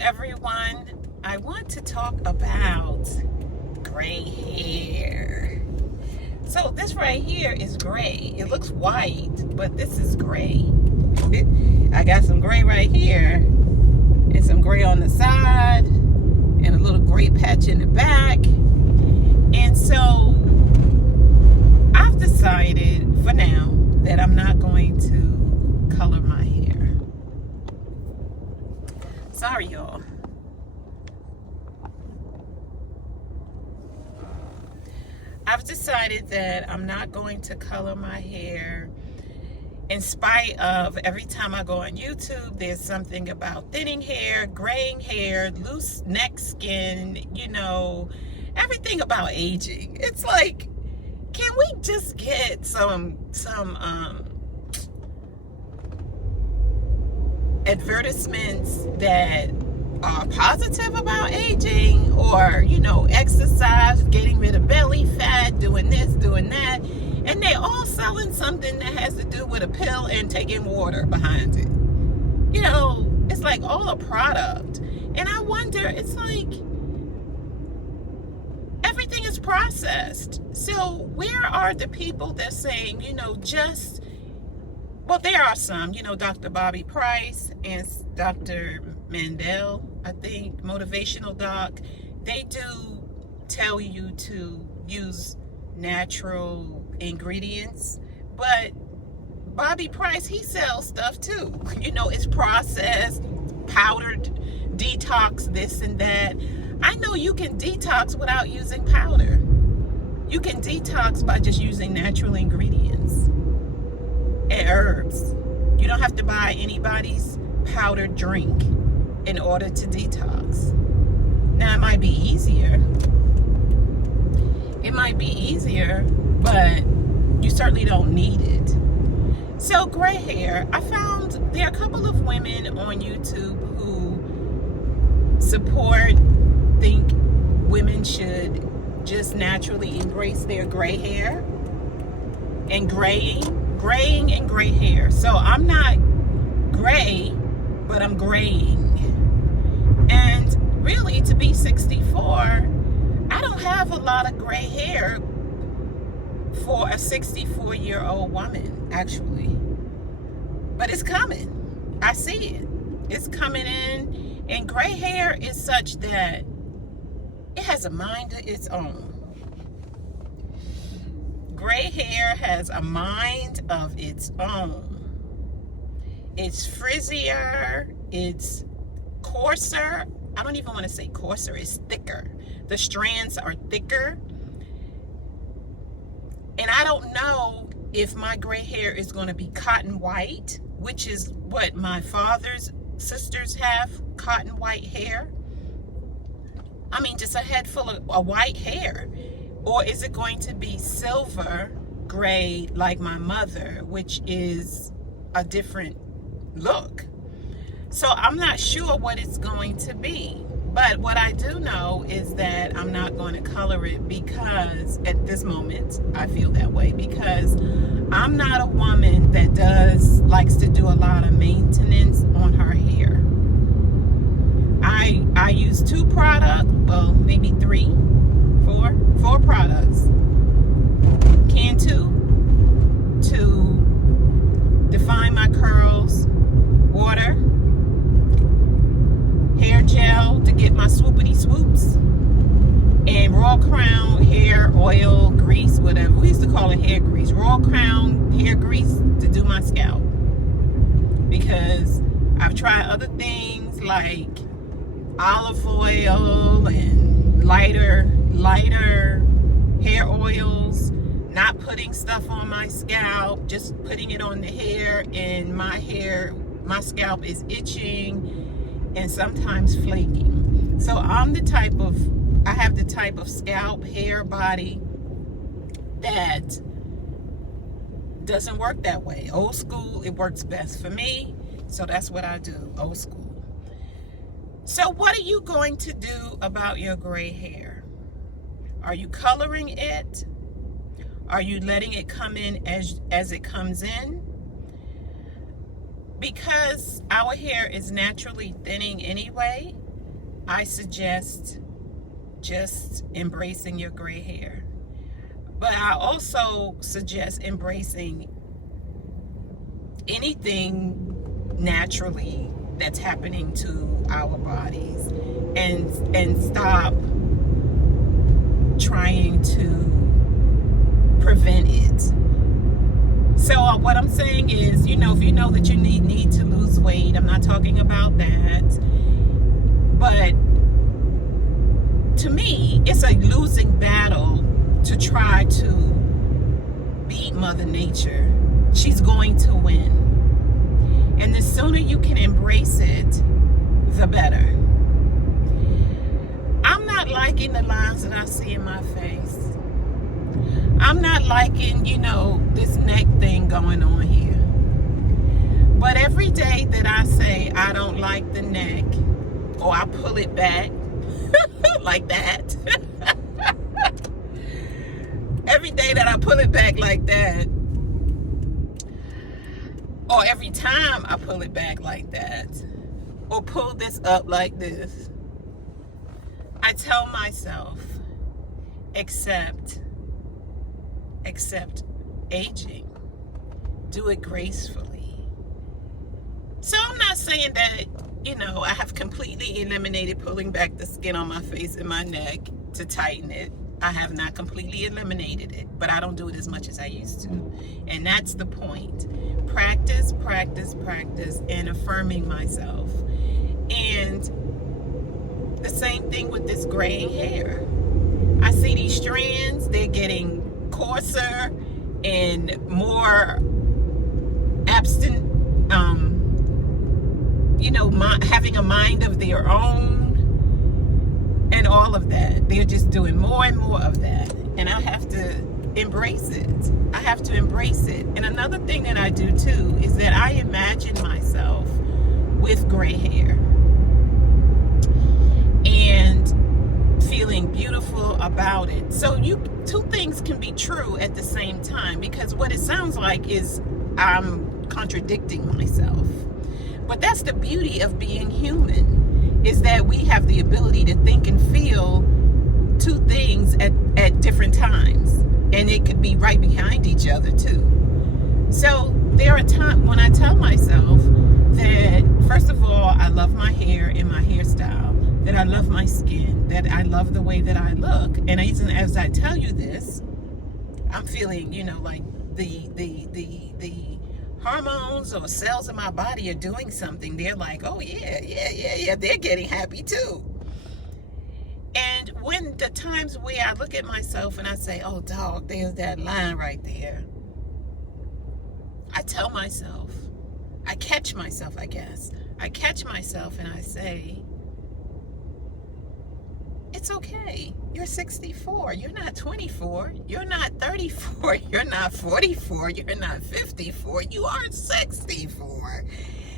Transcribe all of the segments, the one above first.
Everyone. I want to talk about gray hair. So this right here is gray. It looks white, but this is gray. I got some gray right here and some gray on the side and a little gray patch in the back. And so I've decided for now that I'm not going to color my hair. Sorry, y'all. I've decided that I'm not going to color my hair, in spite of every time I go on YouTube, there's something about thinning hair, graying hair, loose neck skin, everything about aging. It's like, can we just get some advertisements that are positive about aging, or exercise, getting rid of belly fat, doing this, doing that, and they all selling something that has to do with a pill and taking water behind it. It's like all a product. And I wonder, it's like everything is processed. So where are the people that saying, well, there are some, Dr. Bobby Price and Dr. Mandel, I think, motivational doc, they do tell you to use natural ingredients, but Bobby Price, he sells stuff too. It's processed, powdered, detox, this and that. I know you can detox without using powder. You can detox by just using natural ingredients and herbs. You don't have to buy anybody's powdered drink in order to detox. Now, it might be easier. But you certainly don't need it. So gray hair, I found there are a couple of women on YouTube who think women should just naturally embrace their gray hair and graying and gray hair. So I'm not gray, but I'm graying. And really, to be 64, I don't have a lot of gray hair for a 64-year-old woman, actually. But it's coming. I see it. It's coming in. And gray hair is such that it has a mind of its own. Gray hair has a mind of its own. It's frizzier. It's coarser. I don't even want to say coarser. It's thicker. The strands are thicker. And I don't know if my gray hair is going to be cotton white, which is what my father's sisters have, cotton white hair. I mean, just a head full of white hair. Or is it going to be silver gray like my mother, which is a different look? So I'm not sure what it's going to be. But what I do know is that I'm not going to color it, because at this moment I feel that way, because I'm not a woman that likes to do a lot of maintenance on her hair. I use 2 products, well, maybe 3, 4 products. Can 2 to define my curls, water, hair gel to get my swoopity swoops, and raw crown hair oil, grease, whatever. We used to call it hair grease. Raw crown hair grease to do my scalp, because I've tried other things like olive oil and lighter hair oils, not putting stuff on my scalp, just putting it on the hair, and my scalp is itching and sometimes flaking. So I have the type of scalp, hair, body that doesn't work that way. Old school, it works best for me. So that's what I do, old school. So what are you going to do about your gray hair? Are you coloring it? Are you letting it come in as it comes in? Because our hair is naturally thinning anyway, I suggest just embracing your gray hair. But I also suggest embracing anything naturally that's happening to our bodies, and stop trying to prevent it. So what I'm saying is, if you know that you need to lose weight, I'm not talking about that, but to me, it's a losing battle to try to beat Mother Nature. She's going to win. And the sooner you can embrace it, the better. I'm not liking the lines that I see in my face. I'm not liking, this neck thing going on here. But every day that I say I don't like the neck, or I pull it back like that, every day that I pull it back like that, or every time I pull it back like that, or pull this up like this, I tell myself, accept aging. Do it gracefully. So I'm not saying that, I have completely eliminated pulling back the skin on my face and my neck to tighten it. I have not completely eliminated it, but I don't do it as much as I used to. And that's the point. Practice, and affirming myself. And the same thing with this graying hair. I see these strands, they're getting coarser and more absent, having a mind of their own and all of that. They're just doing more and more of that. And I have to embrace it. And another thing that I do too is that I imagine myself with gray hair and feeling beautiful about it. So two things can be true at the same time, because what it sounds like is I'm contradicting myself. But that's the beauty of being human, is that we have the ability to think and feel two things at different times. And it could be right behind each other too. So there are times when I tell myself that, first of all, I love my hair and my hairstyle, that I love my skin, that I love the way that I look. And even as I tell you this, I'm feeling, like the hormones or cells in my body are doing something. They're like, oh yeah, they're getting happy too. And when the times where I look at myself and I say, oh dog, there's that line right there, I tell myself, I catch myself and I say, it's okay. You're 64. You're not 24. You're not 34. You're not 44. You're not 54. You are 64.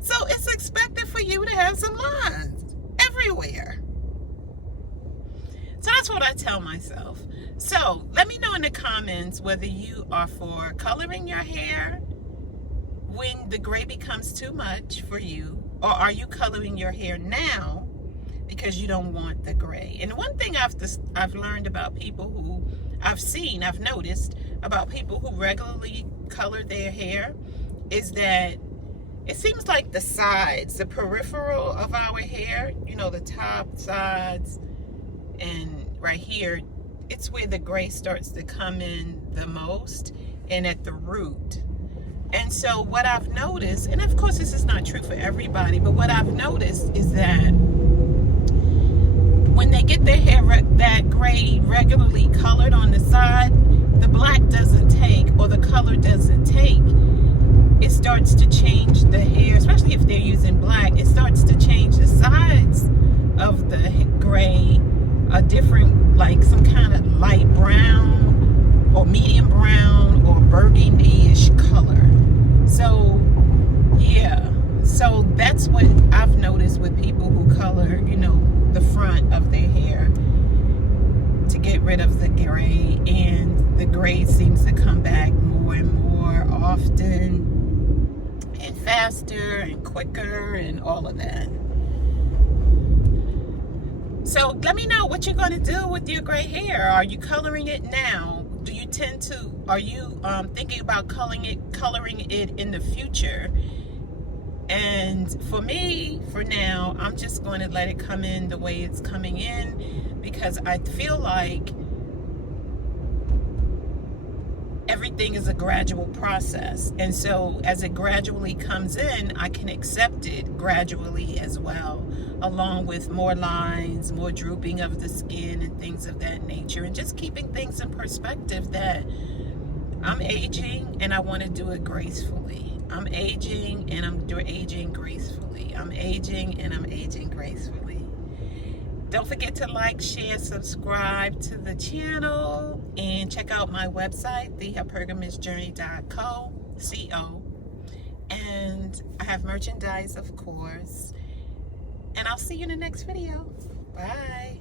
So it's expected for you to have some lines everywhere. So that's what I tell myself. So let me know in the comments whether you are for coloring your hair when the gray becomes too much for you, or are you coloring your hair now because you don't want the gray. And one thing I've learned about people who I've noticed about people who regularly color their hair is that it seems like the sides, the peripheral of our hair, the top, sides, and right here, it's where the gray starts to come in the most, and at the root. And so what I've noticed, and of course this is not true for everybody, but what I've noticed is that when they get their hair that gray regularly colored on the side, the black doesn't take, or the color doesn't take. It starts to change the hair, especially if they're using black, it starts to change the sides of the gray, a different, like some kind of light brown or medium brown or burgundy-ish color. So yeah, so that's what I've noticed with people who color, the front of their hair to get rid of the gray, and the gray seems to come back more and more often and faster and quicker and all of that. So let me know what you're going to do with your gray hair. Are you coloring it now? Do you tend to, are you thinking about coloring it in the future? And for me, for now, I'm just going to let it come in the way it's coming in, because I feel like everything is a gradual process. And so as it gradually comes in, I can accept it gradually as well, along with more lines, more drooping of the skin and things of that nature, and just keeping things in perspective that I'm aging and I want to do it gracefully. I'm aging and I'm aging gracefully. I'm aging and I'm aging gracefully. Don't forget to like, share, subscribe to the channel, and check out my website, thehypergamistjourney.co. And I have merchandise, of course. And I'll see you in the next video. Bye.